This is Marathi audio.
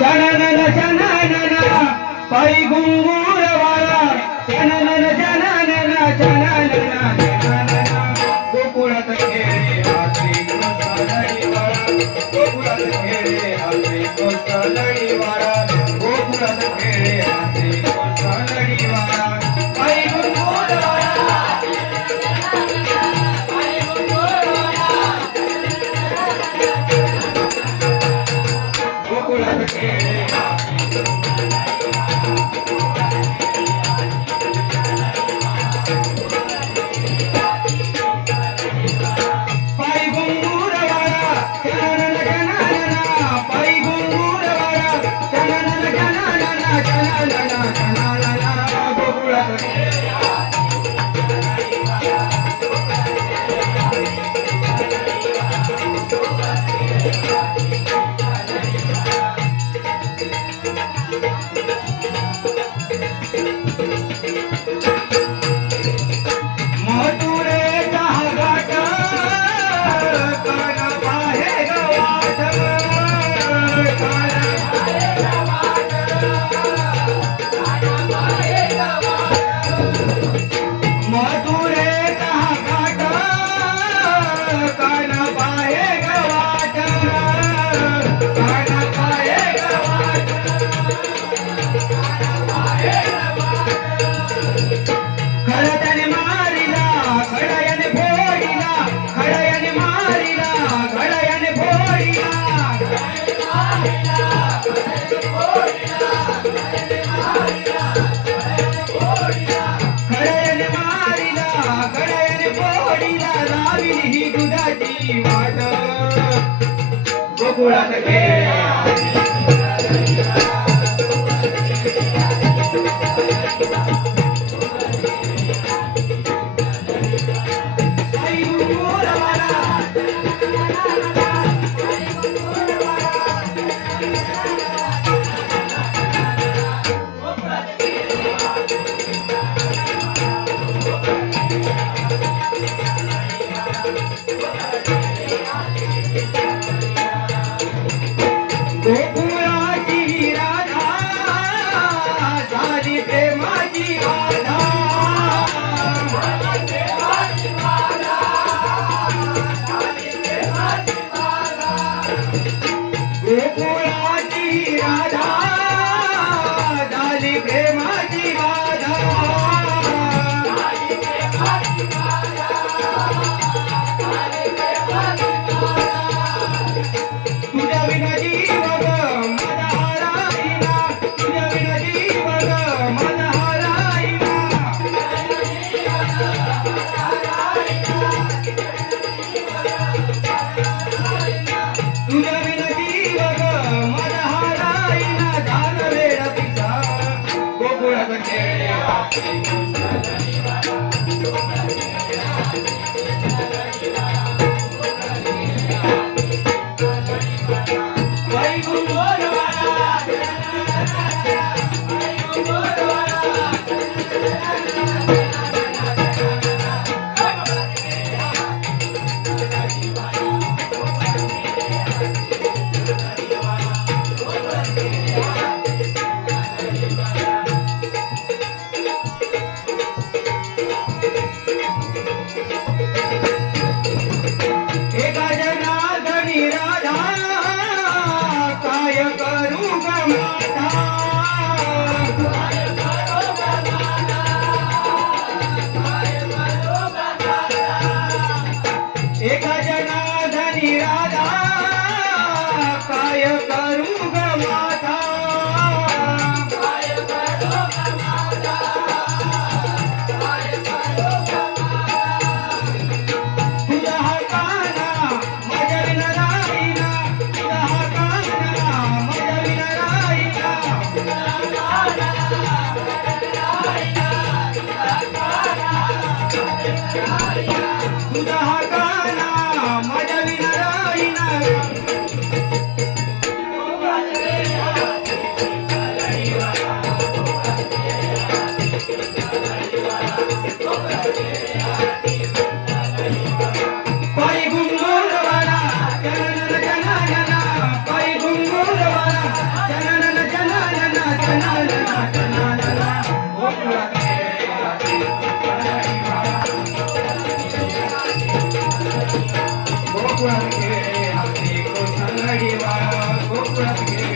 चननन चननन पायी घुंगुरवाला चननन चननन चननन चननन गोकुळात खेळे हा श्रीकृष्ण लढीवाळा गोकुळात खेळे हा श्रीकृष्ण लढीवाळा गोकुळात खेळे हा श्रीकृष्ण लढीवाळा पायी घुंगुरवाला गोकुळात खेळे ही दुधाची वाट गोकुळात खेळे गोकुळाची राधा झाली प्रेमाची बाधा गोकुळाची राधा झाली प्रेमाची बाधा तुझ्या विना जीव माझा हराईना तुझ्या विना जीव माझा हराईना तुझ्या विना जीव माझा हराईना झालं वेळ तिचा गोकुळात खेळे एका जनार्दनी राधा काय करू ग माता तुझा हा काना माझ्या विना राहीना तुझा हा काना माझ्या विना राहीना तुझा हा काना माझ्या विना राहीना पायी घुंगुरवाला चननन चननन पायी घुंगुरवाला जनानन जनानन जनानन जनानन गोकुळात खेळे हाती कृष्णहरी बाळा गोकुळात खेळे हाती कृष्णहरी बाळा गोकुळात खेळे